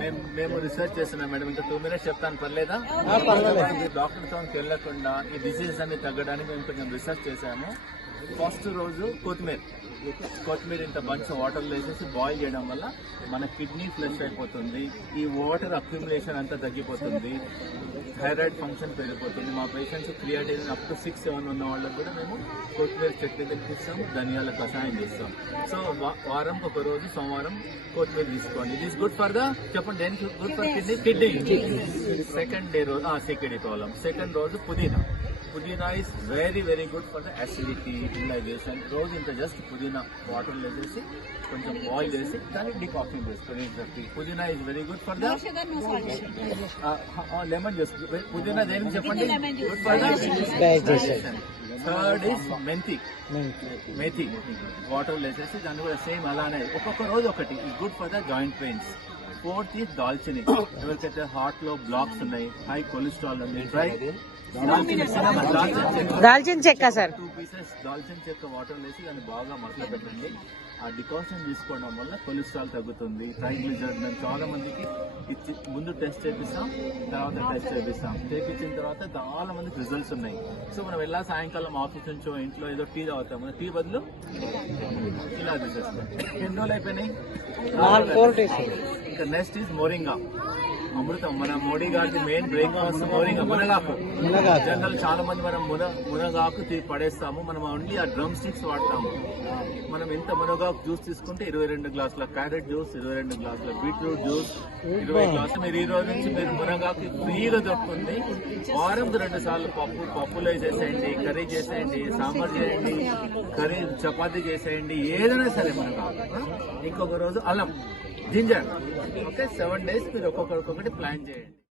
మేము మేము రీసెర్చ్ చేస్తున్నాం మేడం. ఇంకా టూ మినిట్స్ చెప్తాను పర్లేదా? డాక్టర్తో వెళ్ళకుండా ఈ డిసీజెస్ అన్ని తగ్గడానికి మేము కొంచెం రీసెర్చ్ చేసాము ఫస్ట్ రోజు కొత్తిమీర. కొత్తిమీర ఇంత బంచ్ వాటర్ వేసేసి బాయిల్ చేయడం వల్ల మన కిడ్నీ ఫ్లెష్ అయిపోతుంది. ఈ వాటర్ అక్యుములేషన్ అంతా తగ్గిపోతుంది. థైరాయిడ్ ఫంక్షన్ పెరిగిపోతుంది. మా patients creatinine up to six seven ఉన్న వాళ్ళకి కూడా మేము కొత్తిమీర చట్నీ తెప్పిస్తాం ధనియాల కషాయం చేస్తాం. సో వా- వారంకి ఒక రోజు సోమవారం కొత్తిమీర తీసుకోండి. It is good for the చెప్పండి దేనికి good for kidney kidney second day రోజు సికిడి ప్రాబ్లం సెకండ్ రోజు పుదీనా. పుదీనా is very very good for the acidity indigestion రోజు ఇంత జస్ట్ పుదీనా వాటర్ వేసేసి కొంచెం బాయిల్ చేసి దాన్ని డికాక్షన్ చేసుకొని చెప్పి పుదీనా is very good for the lemon చేసుకో పుదీనా దేనికి చెప్పండి good for the third is మెంతి మేథి వాటర్ వేసేసి దాన్ని కూడా సేమ్ అలానే ఒక్కొక్క రోజు ఒకటి is good for the joint pains fourth is దాల్చిని. ఎవరికైతే హార్ట్లో బ్లాక్స్ ఉన్నాయి హై కొలెస్ట్రాల్ ఉంది డ్రై దాల్చిన చెక్క సార్. టూ పీసెస్ దాల్చిన చెక్క వాటర్ వేసి దాన్ని బాగా మసలు పెట్టండి. ఆ డికాషన్ తీసుకోవడం వల్ల కొలెస్ట్రాల్ తగ్గుతుంది. ట్రైగ్లిజర్డ్ మేము చాలా మందికి ఇచ్చి ముందు టెస్ట్ చేపిస్తాం తర్వాత టెస్ట్ చేపిస్తాం. చేపించిన తర్వాత చాలా మందికి రిజల్ట్స్ ఉన్నాయి. సో మనం వెళ్ళా సాయంకాలం ఆఫీస్ నుంచో ఇంట్లో ఏదో టీ తాగుతాం టీ బదులు ఇలా తీసేస్తాం. ఎన్ని రోజులు అయిపోయినాయి? ఇంకా నెక్స్ట్ ఈజ్ మోరింగా. అమృతం మన మోడీ గారికి మెయిన్ బ్రేక్ఫాస్ట్ మోరింగా. మునగాకు. జనరల్ చాలా మంది మనం మున మునగాకు పడేస్తాము. మనం ఓన్లీ ఆ డ్రమ్ స్టిక్స్ వాడతాము. మనం ఎంత మునగాకు జ్యూస్ తీసుకుంటే ఇరవై రెండు గ్లాసుల క్యారెట్ జ్యూస్ ఇరవై రెండు గ్లాసుల బీట్రూట్ జ్యూస్ ఇరవై గ్లాసులు. మీరు ఈ రోజు నుంచి మీరు మునగాకు ఫ్రీగా దొరుకుతుంది. వారంకి రెండు సార్లు పప్పు పప్పులో చేసేయండి కర్రీ చేసేయండి సాంబార్ చేయండి కర్రీ చపాతీ చేసేయండి ఏదైనా సరే మునగాకు. ఇంకొక రోజు అల్లం. జింజర్. ఓకే సెవెన్ డేస్ మీరు ఒక్కొక్కరికొకటి ప్లాన్ చేయండి.